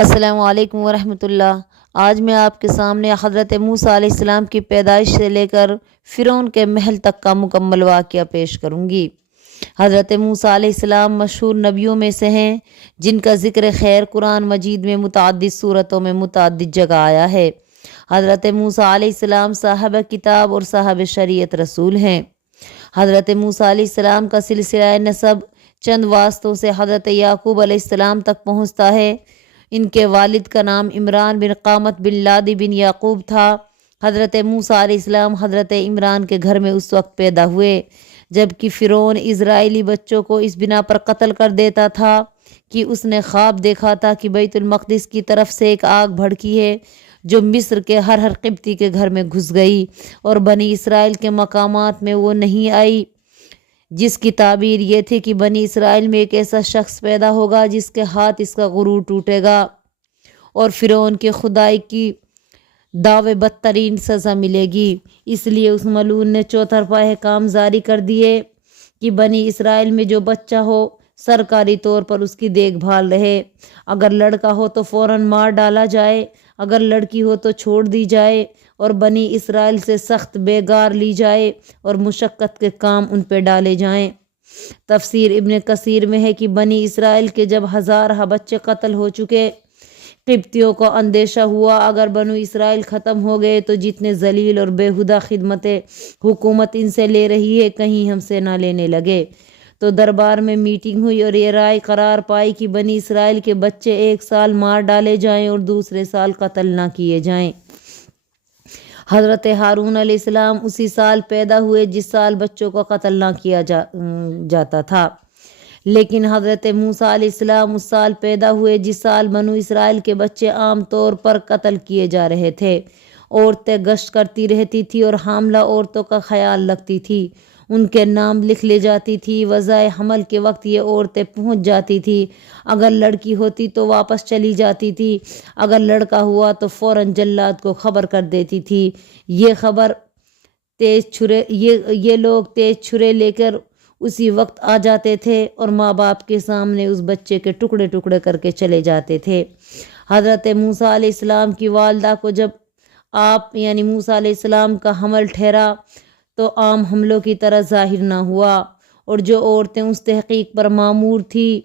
السلام علیکم ورحمۃ اللہ۔ آج میں آپ کے سامنے حضرت موسیٰ علیہ السلام کی پیدائش سے لے کر فرعون کے محل تک کا مکمل واقعہ پیش کروں گی۔ حضرت موسیٰ علیہ السلام مشہور نبیوں میں سے ہیں جن کا ذکر خیر قرآن مجید میں متعدد صورتوں میں متعدد جگہ آیا ہے۔ حضرت موسیٰ علیہ السلام صاحب کتاب اور صاحب شریعت رسول ہیں۔ حضرت موسیٰ علیہ السلام کا سلسلہ نسب چند واسطوں سے حضرت یعقوب علیہ السلام تک پہنچتا ہے۔ ان کے والد کا نام عمران بن قامت بن لادی بن یعقوب تھا۔ حضرت موسیٰ علیہ السلام حضرت عمران کے گھر میں اس وقت پیدا ہوئے جبکہ فرعون اسرائیلی بچوں کو اس بنا پر قتل کر دیتا تھا کہ اس نے خواب دیکھا تھا کہ بیت المقدس کی طرف سے ایک آگ بھڑکی ہے جو مصر کے ہر قبطی کے گھر میں گھس گئی اور بنی اسرائیل کے مقامات میں وہ نہیں آئی، جس کی تعبیر یہ تھی کہ بنی اسرائیل میں ایک ایسا شخص پیدا ہوگا جس کے ہاتھ اس کا غرور ٹوٹے گا اور فرعون کے خدائی کی دعوے بدترین سزا ملے گی۔ اس لیے اس ملعون نے چوطرفہ احکام جاری کر دیے کہ بنی اسرائیل میں جو بچہ ہو سرکاری طور پر اس کی دیکھ بھال رہے، اگر لڑکا ہو تو فوراً مار ڈالا جائے، اگر لڑکی ہو تو چھوڑ دی جائے اور بنی اسرائیل سے سخت بیگار لی جائے اور مشقت کے کام ان پہ ڈالے جائیں۔ تفسیر ابن کثیر میں ہے کہ بنی اسرائیل کے جب ہزارہ بچے قتل ہو چکے، قبطیوں کو اندیشہ ہوا اگر بنو اسرائیل ختم ہو گئے تو جتنے ذلیل اور بیہودہ خدمتیں حکومت ان سے لے رہی ہے کہیں ہم سے نہ لینے لگے، تو دربار میں میٹنگ ہوئی اور یہ رائے قرار پائی کہ بنی اسرائیل کے بچے ایک سال مار ڈالے جائیں اور دوسرے سال قتل نہ کیے جائیں۔ حضرت ہارون علیہ السلام اسی سال پیدا ہوئے جس سال بچوں کو قتل نہ کیا جاتا تھا، لیکن حضرت موسیٰ علیہ السلام اس سال پیدا ہوئے جس سال بنو اسرائیل کے بچے عام طور پر قتل کیے جا رہے تھے۔ عورتیں گشت کرتی رہتی تھی اور حاملہ عورتوں کا خیال رکھتی تھی، ان کے نام لکھ لے جاتی تھی، وضع حمل کے وقت یہ عورتیں پہنچ جاتی تھی، اگر لڑکی ہوتی تو واپس چلی جاتی تھی، اگر لڑکا ہوا تو فوراً جلاد کو خبر کر دیتی تھی۔ یہ لوگ تیز چھرے لے کر اسی وقت آ جاتے تھے اور ماں باپ کے سامنے اس بچے کے ٹکڑے ٹکڑے کر کے چلے جاتے تھے۔ حضرت موسیٰ علیہ السلام کی والدہ کو جب آپ یعنی موسیٰ علیہ السلام کا حمل ٹھہرا تو عام حملوں کی طرح ظاہر نہ ہوا، اور جو عورتیں اس تحقیق پر مامور تھیں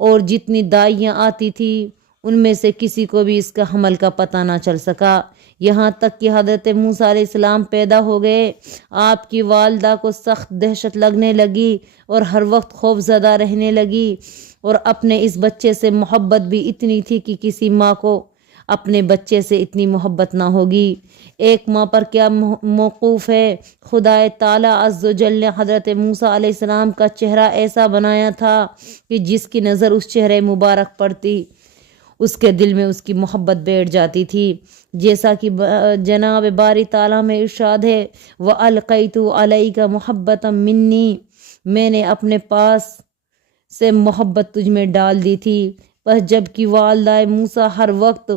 اور جتنی دائیاں آتی تھیں ان میں سے کسی کو بھی اس کا حمل کا پتہ نہ چل سکا، یہاں تک کہ حضرت موسیٰ علیہ السلام پیدا ہو گئے۔ آپ کی والدہ کو سخت دہشت لگنے لگی اور ہر وقت خوف زدہ رہنے لگی، اور اپنے اس بچے سے محبت بھی اتنی تھی کہ کسی ماں کو اپنے بچے سے اتنی محبت نہ ہوگی۔ ایک ماں پر کیا موقوف ہے، خدا تعالیٰ عز و جل نے حضرت موسیٰ علیہ السلام کا چہرہ ایسا بنایا تھا کہ جس کی نظر اس چہرے مبارک پڑتی اس کے دل میں اس کی محبت بیٹھ جاتی تھی، جیسا کہ جناب باری تعالیٰ میں ارشاد ہے وَأَلْقَيْتُ عَلَيْكَ مُحَبَّةً مِّنِّي، میں نے اپنے پاس سے محبت تجھ میں ڈال دی تھی۔ بس جب کہ والدہ موسیٰ ہر وقت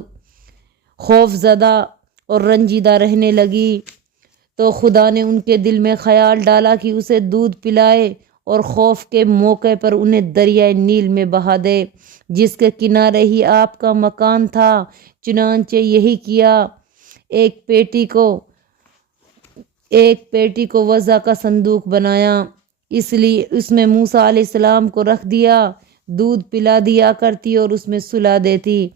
خوف زدہ اور رنجیدہ رہنے لگی تو خدا نے ان کے دل میں خیال ڈالا کہ اسے دودھ پلائے اور خوف کے موقع پر انہیں دریائے نیل میں بہا دے جس کے کنارے ہی آپ کا مکان تھا۔ چنانچہ یہی کیا، ایک پیٹی کو وضع کا صندوق بنایا، اس لیے اس میں موسیٰ علیہ السلام کو رکھ دیا، دودھ پلا دیا کرتی اور اس میں سلا دیتی،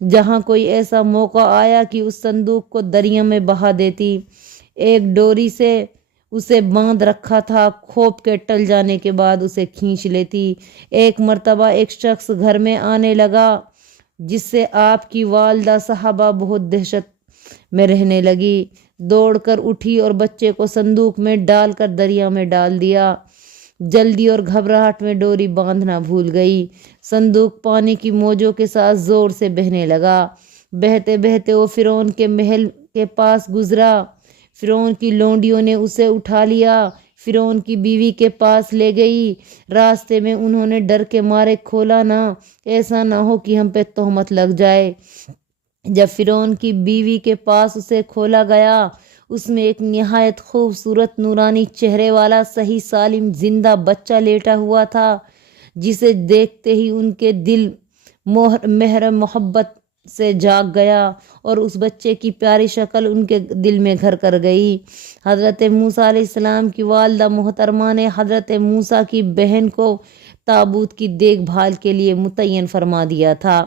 جہاں کوئی ایسا موقع آیا کہ اس صندوق کو دریا میں بہا دیتی۔ ایک ڈوری سے اسے باندھ رکھا تھا، کھوپ کے ٹل جانے کے بعد اسے کھینچ لیتی۔ ایک مرتبہ ایک شخص گھر میں آنے لگا جس سے آپ کی والدہ صاحبہ بہت دہشت میں رہنے لگی، دوڑ کر اٹھی اور بچے کو صندوق میں ڈال کر دریا میں ڈال دیا۔ جلدی اور گھبراہٹ میں ڈوری باندھنا بھول گئی، صندوق پانی کی موجوں کے ساتھ زور سے بہنے لگا۔ بہتے بہتے وہ فرعون کے محل کے پاس گزرا، فرعون کی لونڈیوں نے اسے اٹھا لیا، فرعون کی بیوی کے پاس لے گئی۔ راستے میں انہوں نے ڈر کے مارے کھولا نہ، ایسا نہ ہو کہ ہم پہ تہمت لگ جائے۔ جب فرعون کی بیوی کے پاس اسے کھولا گیا، اس میں ایک نہایت خوبصورت نورانی چہرے والا صحیح سالم زندہ بچہ لیٹا ہوا تھا، جسے دیکھتے ہی ان کے دل مہر محبت سے جاگ گیا اور اس بچے کی پیاری شکل ان کے دل میں گھر کر گئی۔ حضرت موسیٰ علیہ السلام کی والدہ محترمہ نے حضرت موسیٰ کی بہن کو تابوت کی دیکھ بھال کے لیے متعین فرما دیا تھا۔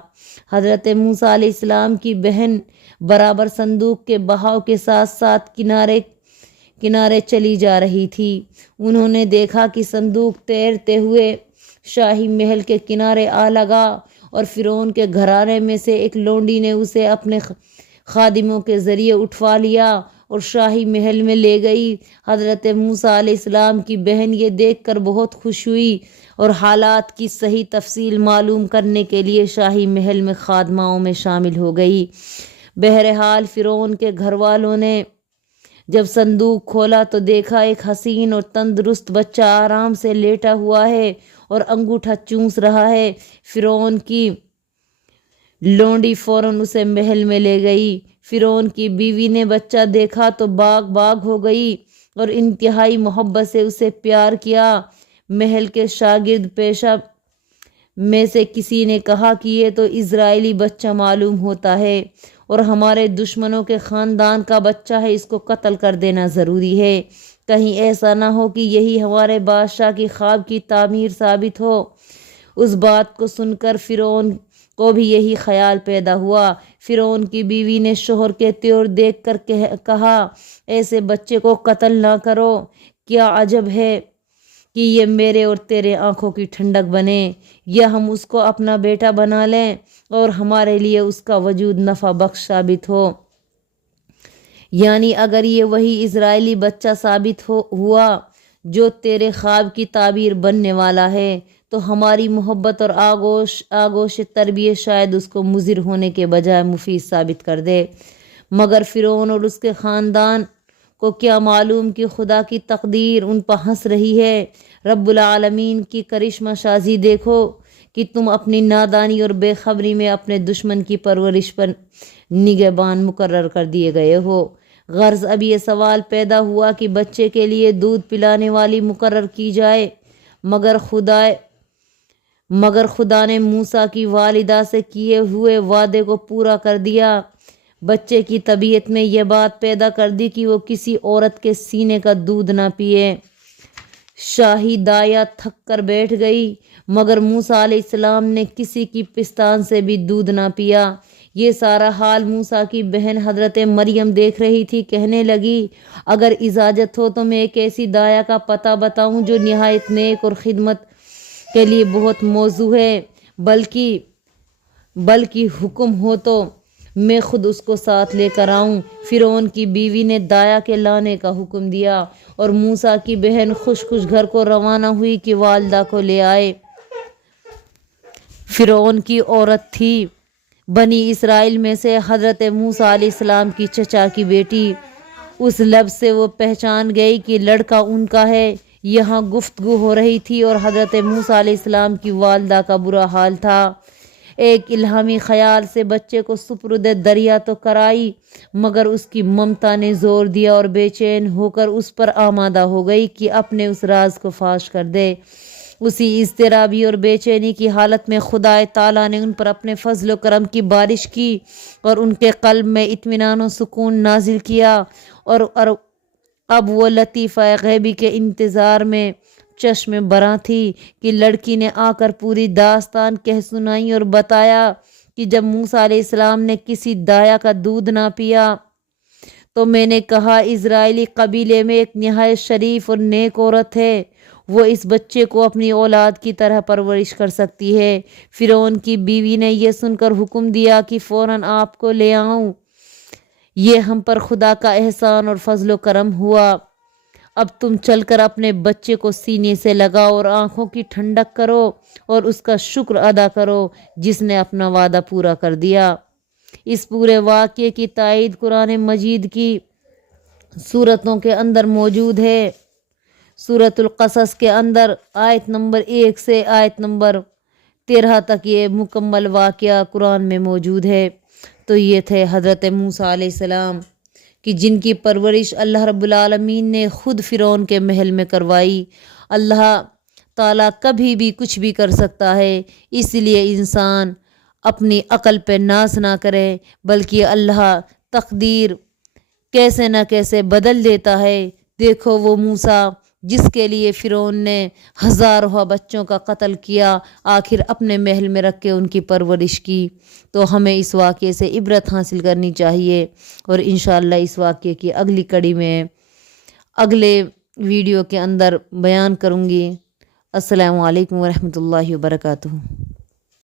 حضرت موسیٰ علیہ السلام کی بہن برابر صندوق کے بہاؤ کے ساتھ ساتھ کنارے چلی جا رہی تھی۔ انہوں نے دیکھا کہ صندوق تیرتے ہوئے شاہی محل کے کنارے آ لگا اور فرعون کے گھرانے میں سے ایک لونڈی نے اسے اپنے خادموں کے ذریعے اٹھوا لیا اور شاہی محل میں لے گئی۔ حضرت موسیٰ علیہ السلام کی بہن یہ دیکھ کر بہت خوش ہوئی اور حالات کی صحیح تفصیل معلوم کرنے کے لیے شاہی محل میں خادماؤں میں شامل ہو گئی۔ بہرحال فرعون کے گھر والوں نے جب صندوق کھولا تو دیکھا ایک حسین اور تندرست بچہ آرام سے لیٹا ہوا ہے اور انگوٹھا چوس رہا ہے۔ فرعون کی لونڈی فوراً اسے محل میں لے گئی۔ فرعون کی بیوی نے بچہ دیکھا تو باغ ہو گئی اور انتہائی محبت سے اسے پیار کیا۔ محل کے شاگرد پیشہ میں سے کسی نے کہا کہ یہ تو اسرائیلی بچہ معلوم ہوتا ہے اور ہمارے دشمنوں کے خاندان کا بچہ ہے، اس کو قتل کر دینا ضروری ہے، کہیں ایسا نہ ہو کہ یہی ہمارے بادشاہ کی خواب کی تعمیر ثابت ہو۔ اس بات کو سن کر فرعون کو بھی یہی خیال پیدا ہوا۔ فرعون کی بیوی نے شوہر کے طور دیکھ کر کہا، ایسے بچے کو قتل نہ کرو، کیا عجب ہے کہ یہ میرے اور تیرے آنکھوں کی ٹھنڈک بنے، یا ہم اس کو اپنا بیٹا بنا لیں اور ہمارے لیے اس کا وجود نفع بخش ثابت ہو۔ یعنی اگر یہ وہی اسرائیلی بچہ ثابت ہوا جو تیرے خواب کی تعبیر بننے والا ہے تو ہماری محبت اور آغوش تربیت شاید اس کو مضر ہونے کے بجائے مفید ثابت کر دے۔ مگر فرعون اور اس کے خاندان کو کیا معلوم کہ خدا کی تقدیر ان پر ہنس رہی ہے۔ رب العالمین کی کرشمہ سازی دیکھو کہ تم اپنی نادانی اور بے خبری میں اپنے دشمن کی پرورش پر نگہبان مقرر کر دیے گئے ہو۔ غرض اب یہ سوال پیدا ہوا کہ بچے کے لیے دودھ پلانے والی مقرر کی جائے، مگر خدا نے موسیٰ کی والدہ سے کیے ہوئے وعدے کو پورا کر دیا۔ بچے کی طبیعت میں یہ بات پیدا کر دی کہ وہ کسی عورت کے سینے کا دودھ نہ پیے۔ شاہی دایا تھک کر بیٹھ گئی، مگر موسیٰ علیہ السلام نے کسی کی پستان سے بھی دودھ نہ پیا۔ یہ سارا حال موسیٰ کی بہن حضرت مریم دیکھ رہی تھی۔ کہنے لگی، اگر اجازت ہو تو میں ایک ایسی دایا کا پتہ بتاؤں جو نہایت نیک اور خدمت کے لیے بہت موزوں ہے، بلکہ حکم ہو تو میں خود اس کو ساتھ لے کر آؤں۔ فرعون کی بیوی نے دایا کے لانے کا حکم دیا اور موسیٰ کی بہن خوش گھر کو روانہ ہوئی کہ والدہ کو لے آئے۔ فرعون کی عورت تھی، بنی اسرائیل میں سے حضرت موسیٰ علیہ السلام کی چچا کی بیٹی۔ اس لفظ سے وہ پہچان گئی کہ لڑکا ان کا ہے۔ یہاں گفتگو ہو رہی تھی اور حضرت موسیٰ علیہ السلام کی والدہ کا برا حال تھا۔ ایک الہامی خیال سے بچے کو سپرد دریا تو کرائی، مگر اس کی ممتا نے زور دیا اور بے چین ہو کر اس پر آمادہ ہو گئی کہ اپنے اس راز کو فاش کر دے۔ اسی اضطرابی اور بے چینی کی حالت میں خدا تعالیٰ نے ان پر اپنے فضل و کرم کی بارش کی اور ان کے قلب میں اطمینان و سکون نازل کیا، اور اب وہ لطیفہ غیبی کے انتظار میں چشم براں تھی کہ لڑکی نے آ کر پوری داستان کہہ سنائی اور بتایا کہ جب موسیٰ علیہ السلام نے کسی دایا کا دودھ نہ پیا تو میں نے کہا، اسرائیلی قبیلے میں ایک نہایت شریف اور نیک عورت ہے، وہ اس بچے کو اپنی اولاد کی طرح پرورش کر سکتی ہے۔ فرعون کی بیوی نے یہ سن کر حکم دیا کہ فوراً آپ کو لے آؤں، یہ ہم پر خدا کا احسان اور فضل و کرم ہوا۔ اب تم چل کر اپنے بچے کو سینے سے لگاؤ اور آنکھوں کی ٹھنڈک کرو اور اس کا شکر ادا کرو جس نے اپنا وعدہ پورا کر دیا۔ اس پورے واقعے کی تائید قرآن مجید کی سورتوں کے اندر موجود ہے۔ سورۃ القصص کے اندر آیت نمبر 1 سے آیت نمبر 13 تک یہ مکمل واقعہ قرآن میں موجود ہے۔ تو یہ تھے حضرت موسیٰ علیہ السلام کہ جن کی پرورش اللہ رب العالمین نے خود فرعون کے محل میں کروائی۔ اللہ تعالیٰ کبھی بھی کچھ بھی کر سکتا ہے، اس لیے انسان اپنی عقل پہ ناز نہ کریں، بلکہ اللہ تقدیر کیسے نہ کیسے بدل دیتا ہے۔ دیکھو وہ موسیٰ جس کے لیے فرعون نے ہزاروں بچوں کا قتل کیا، آخر اپنے محل میں رکھ کے ان کی پرورش کی۔ تو ہمیں اس واقعے سے عبرت حاصل کرنی چاہیے، اور انشاءاللہ اس واقعے کی اگلی کڑی میں اگلے ویڈیو کے اندر بیان کروں گی۔ السلام علیکم ورحمۃ اللہ وبرکاتہ۔